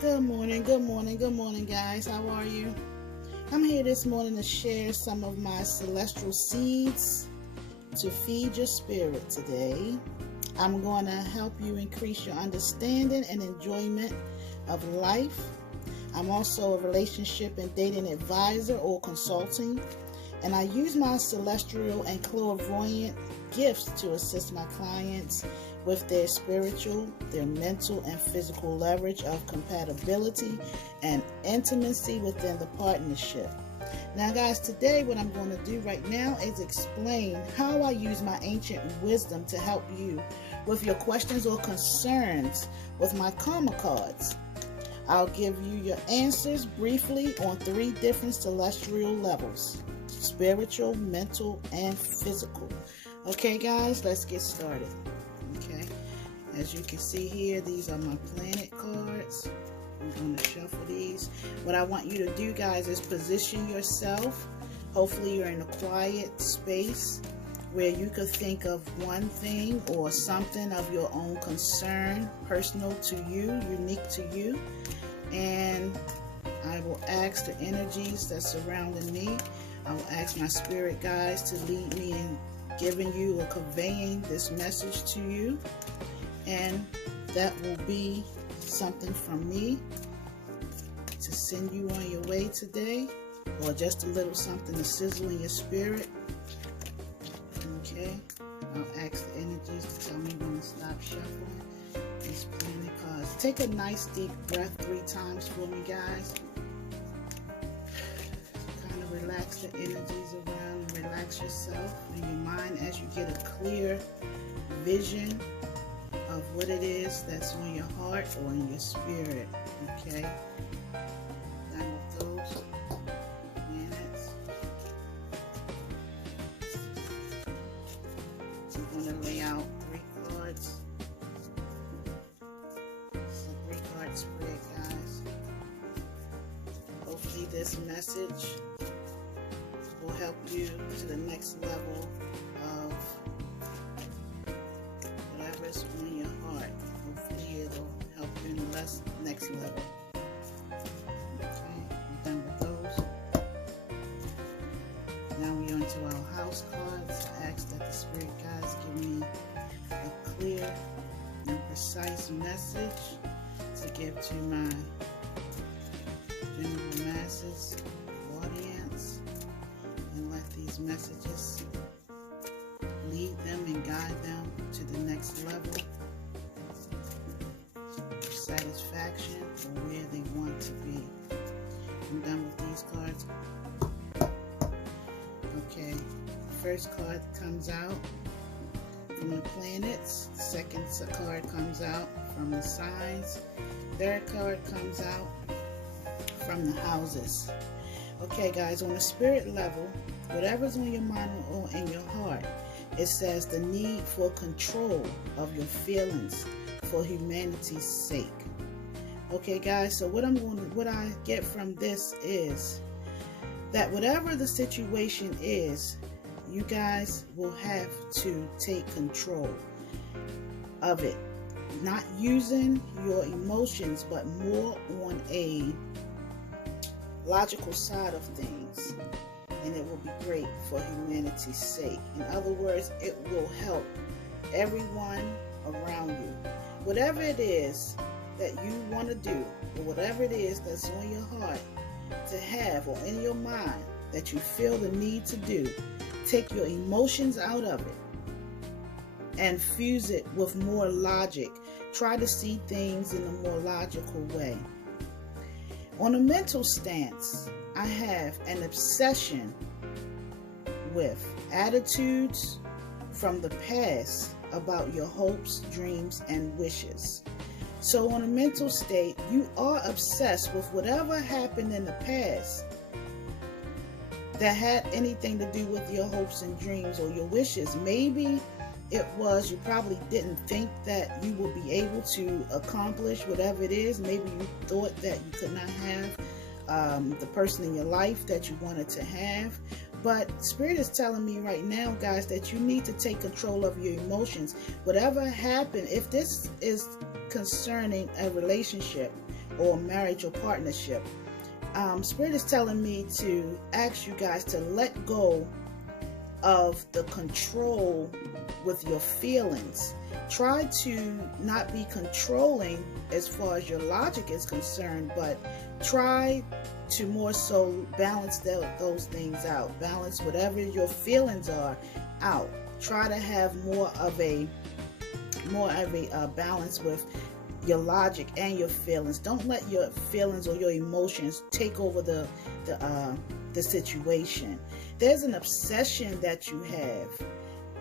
Good morning, good morning, good morning, guys. How are you? I'm here this morning to share some of my celestial seeds to feed your spirit today. I'm going to help you increase your understanding and enjoyment of life. I'm also a relationship and dating advisor or consulting, and I use my celestial and clairvoyant gifts to assist my clients with their spiritual, their mental, and physical leverage of compatibility and intimacy within the partnership. Now, guys, today what I'm going to do right now is explain how I use my ancient wisdom to help you with your questions or concerns with my karma cards. I'll give you your answers briefly on 3 different celestial levels: spiritual, mental, and physical. Okay, guys, let's get started. Okay, as you can see here, these are my planet cards. I'm going to shuffle these. What I want you to do, guys, is position yourself. Hopefully you're in a quiet space where you could think of one thing or something of your own concern, personal to you, unique to you. And I will ask the energies that's surrounding me. I will ask my spirit guides to lead me in giving you or conveying this message to you, and that will be something from me to send you on your way today, or just a little something to sizzle in your spirit. Okay, I'll ask the energies to tell me when to stop shuffling these planet cards. Take a nice deep breath 3 times for me, guys. Kind of relax the energies around and relax yourself and your mind as you get a clear vision of what it is that's on your heart or in your spirit. Okay, done with those planets. I'm going to lay out 3 cards. It's a 3-card spread, guys. Hopefully this message will help you to the next level of whatever's on your heart. Hopefully it'll help you in the next level. Okay, I'm done with those. Now we're on to our house cards. I ask that the spirit guides give me a clear and precise message to give to my general masses, audience, and let these messages lead them and guide them to the next level of satisfaction or where they want to be. I'm done with these cards. Okay, first card comes out from the planets. Second card comes out from the signs. Third card comes out from the houses. Okay, guys, on a spirit level, whatever's on your mind or in your heart, it says the need for control of your feelings for humanity's sake. Okay, guys, so what I get from this is that whatever the situation is, you guys will have to take control of it. Not using your emotions, but more on a logical side of things. And it will be great for humanity's sake. In other words, it will help everyone around you. Whatever it is that you want to do, or whatever it is that's on your heart to have or in your mind that you feel the need to do, take your emotions out of it and fuse it with more logic. Try to see things in a more logical way. On a mental stance, I have an obsession with attitudes from the past about your hopes, dreams, and wishes. So on a mental state, you are obsessed with whatever happened in the past that had anything to do with your hopes and dreams or your wishes. Maybe it was you probably didn't think that you would be able to accomplish whatever it is. Maybe you thought that you could not have the person in your life that you wanted to have. But Spirit is telling me right now, guys, that you need to take control of your emotions. Whatever happened, if this is concerning a relationship or marriage or partnership. Spirit is telling me to ask you guys to let go of the control with your feelings. Try to not be controlling as far as your logic is concerned, but try to more so balance those things out. Balance whatever your feelings are out. Try to have more of a balance with your logic and your feelings. Don't let your feelings or your emotions take over the situation. There's an obsession that you have.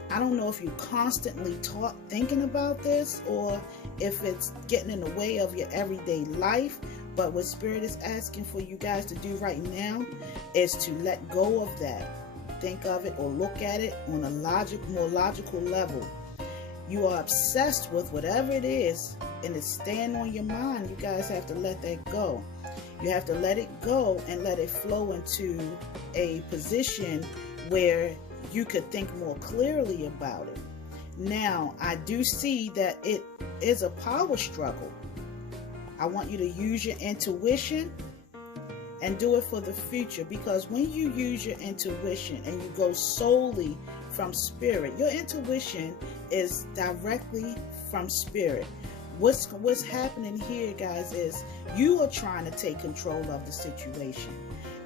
I don't know if you constantly thinking about this or if it's getting in the way of your everyday life, but what Spirit is asking for you guys to do right now is to let go of that. Think of it or look at it on a more logical level. You are obsessed with whatever it is and it's staying on your mind. You guys have to let that go. You have to let it go and let it flow into a position where you could think more clearly about it. Now, I do see that it is a power struggle. I want you to use your intuition and do it for the future, because when you use your intuition and you go solely from Spirit, your intuition is directly from Spirit. What's happening here, guys, is you are trying to take control of the situation.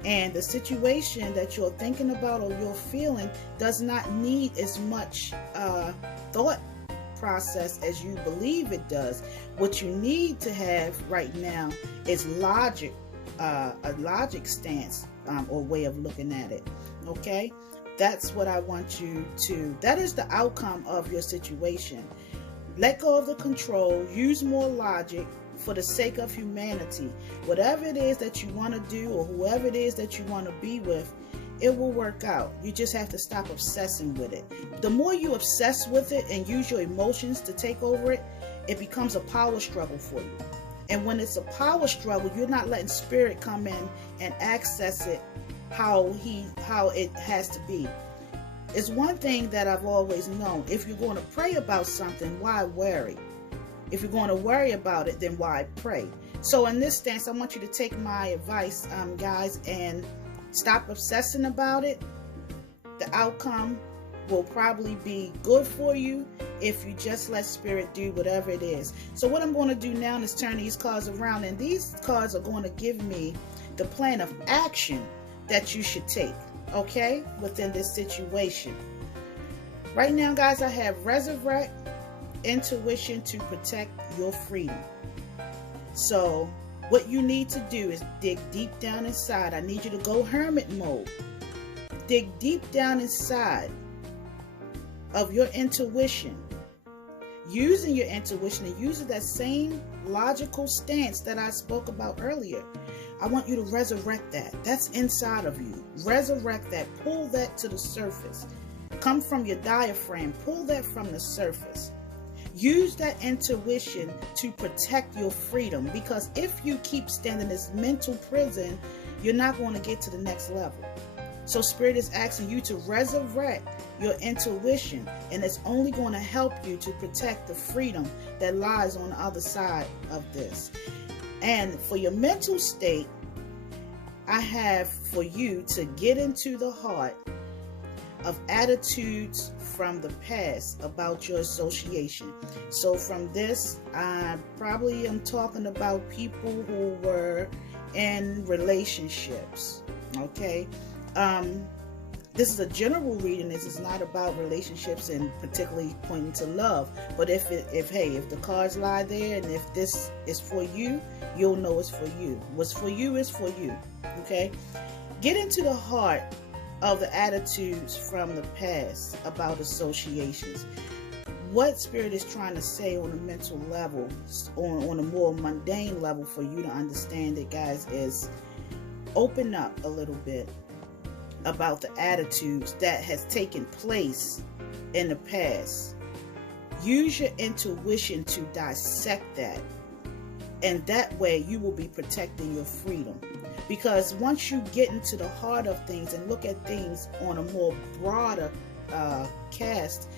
And the situation that you're thinking about or you're feeling does not need as much thought process as you believe it does. What you need to have right now is logic, a logic stance or way of looking at it. Okay? That's what I want you to, that is the outcome of your situation. Let go of the control, use more logic for the sake of humanity. Whatever it is that you want to do or whoever it is that you want to be with, it will work out. You just have to stop obsessing with it. The more you obsess with it and use your emotions to take over it, it becomes a power struggle for you. And when it's a power struggle, you're not letting Spirit come in and access it how it has to be. It's one thing that I've always known. If you're going to pray about something, why worry? If you're going to worry about it, then why pray? So in this stance, I want you to take my advice, guys, and stop obsessing about it. The outcome will probably be good for you if you just let Spirit do whatever it is. So what I'm going to do now is turn these cards around, and these cards are going to give me the plan of action that you should take, okay, within this situation. Right now, guys, I have Resurrect, Intuition to protect your freedom. So what you need to do is dig deep down inside. I need you to go hermit mode. Dig deep down inside of your intuition. Using your intuition and using that same logical stance that I spoke about earlier. I want you to resurrect that. That's inside of you. Resurrect that. Pull that to the surface. Come from your diaphragm. Pull that from the surface. Use that intuition to protect your freedom, because if you keep staying in this mental prison, you're not going to get to the next level. So Spirit is asking you to resurrect your intuition, and it's only going to help you to protect the freedom that lies on the other side of this. And for your mental state, I have for you to get into the heart of attitudes from the past about your association. So from this, I probably am talking about people who were in relationships. Okay. This is a general reading. This is not about relationships and particularly pointing to love. But if the cards lie there, and if this is for you, you'll know it's for you. What's for you is for you. Okay? Get into the heart of the attitudes from the past about associations. What Spirit is trying to say on a mental level, on a more mundane level for you to understand it, guys, is open up a little bit about the attitudes that has taken place in the past. Use your intuition to dissect that, and that way you will be protecting your freedom. Because once you get into the heart of things and look at things on a more broader cast,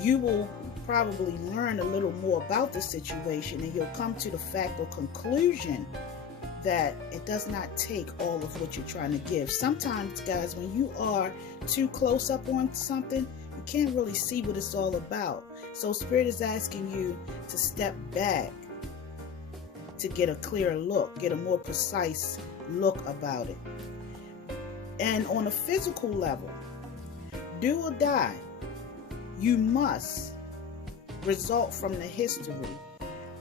you will probably learn a little more about the situation, and you'll come to the fact or conclusion that it does not take all of what you're trying to give. Sometimes, guys, when you are too close up on something, you can't really see what it's all about. So Spirit is asking you to step back to get a clearer look, get a more precise look about it. And on a physical level, do or die, you must result from the history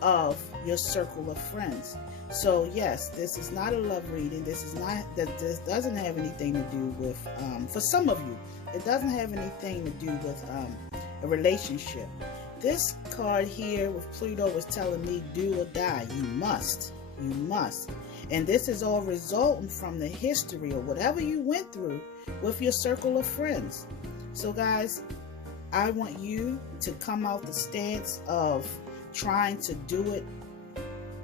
of your circle of friends. So yes, this is not a love reading. This doesn't have anything to do with, for some of you, it doesn't have anything to do with a relationship. This card here with Pluto was telling me do or die. You must. And this is all resulting from the history or whatever you went through with your circle of friends. So guys, I want you to come out the stance of trying to do it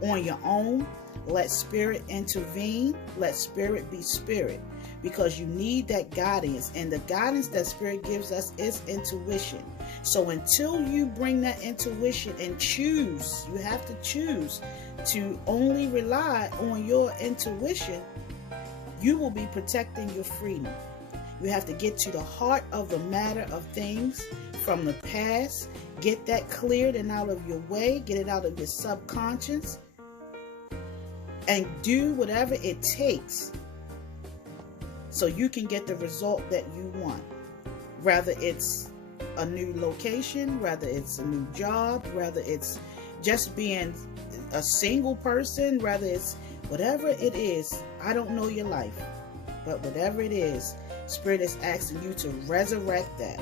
on your own. Let Spirit intervene. Let Spirit be Spirit, because you need that guidance, and the guidance that Spirit gives us is intuition. So until you bring that intuition and choose, you have to choose to only rely on your intuition, you will be protecting your freedom. You have to get to the heart of the matter of things from the past, get that cleared and out of your way, get it out of your subconscious, and do whatever it takes so you can get the result that you want. Whether it's a new location, whether it's a new job, whether it's just being a single person, whether it's whatever it is. I don't know your life, but whatever it is, Spirit is asking you to resurrect that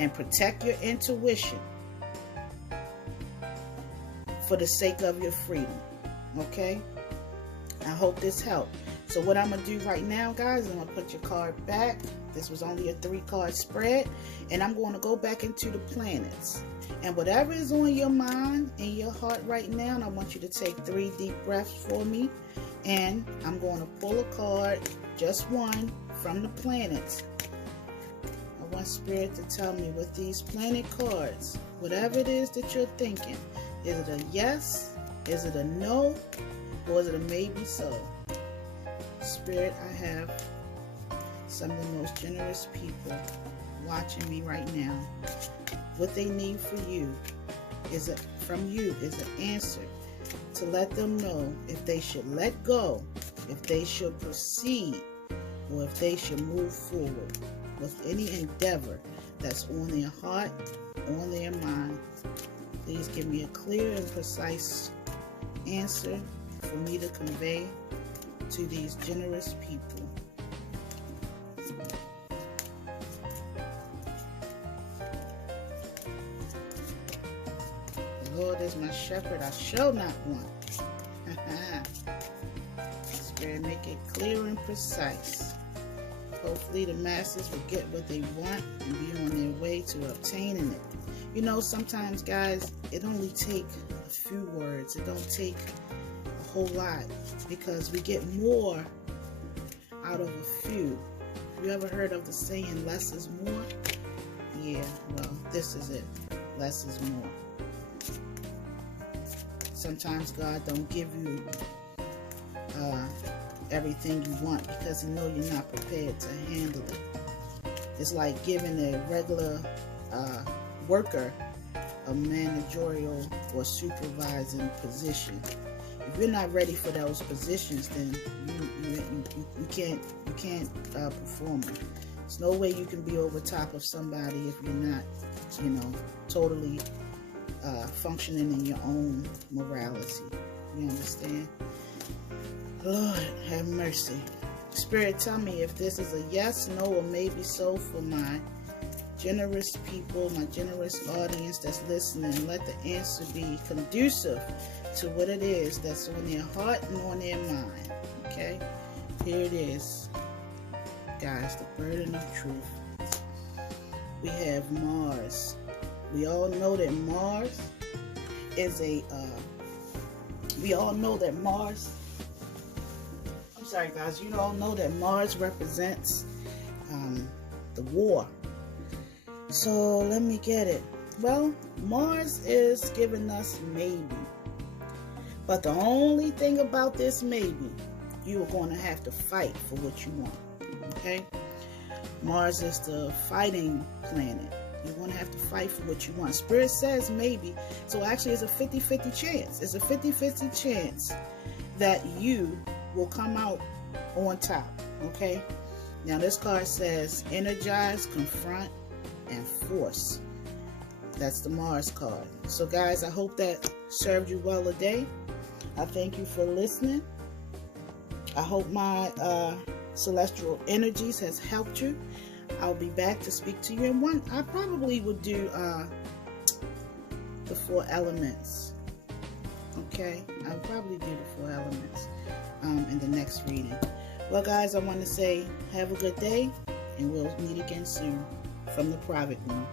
and protect your intuition for the sake of your freedom. Okay? I hope this helped. So what I'm going to do right now, guys, I'm going to put your card back. This was only a 3-card spread. And I'm going to go back into the planets. And whatever is on your mind and your heart right now, and I want you to take 3 deep breaths for me. And I'm going to pull a card, just one, from the planets. I want Spirit to tell me with these planet cards, whatever it is that you're thinking, is it a yes? Is it a no? Or is it a maybe so? Spirit, I have some of the most generous people watching me right now. What they need for you is from you is an answer to let them know if they should let go, if they should proceed, or if they should move forward with any endeavor that's on their heart, on their mind. Please give me a clear and precise answer for me to convey to these generous people. The Lord is my shepherd, I shall not want. Spirit, make it clear and precise. Hopefully the masses will get what they want and be on their way to obtaining it. You know, sometimes, guys, it only takes a few words. It don't take a whole lot, because we get more out of a few. You ever heard of the saying, less is more? Yeah, well, this is it. Less is more. Sometimes God don't give you everything you want because He knows you're not prepared to handle it. It's like giving a regular worker a managerial or supervising position. If you're not ready for those positions, then you can't perform it. There's no way you can be over top of somebody if you're not, totally functioning in your own morality. You understand? Lord, have mercy. Spirit, tell me if this is a yes, no, or maybe so for my generous people, my generous audience that's listening. Let the answer be conducive to what it is that's on their heart and on their mind. Okay? Here it is. Guys, the burden of truth. We have Mars. We all know that Mars is I'm sorry, guys. You all know that Mars represents the war. So let me get it. Well, Mars is giving us maybe. But the only thing about this maybe, you are going to have to fight for what you want. Okay? Mars is the fighting planet. You're going to have to fight for what you want. Spirit says maybe. So actually it's a 50-50 chance. It's a 50-50 chance that you will come out on top. Okay? Now this card says energize, confront, and force. That's the Mars card. So guys, I hope that served you well today. I thank you for listening. I hope my celestial energies has helped you. I'll be back to speak to you in one. I probably would do the 4 elements. Okay, I'll probably do the 4 elements in the next reading. Well guys, I want to say have a good day, and we'll meet again soon from the private room.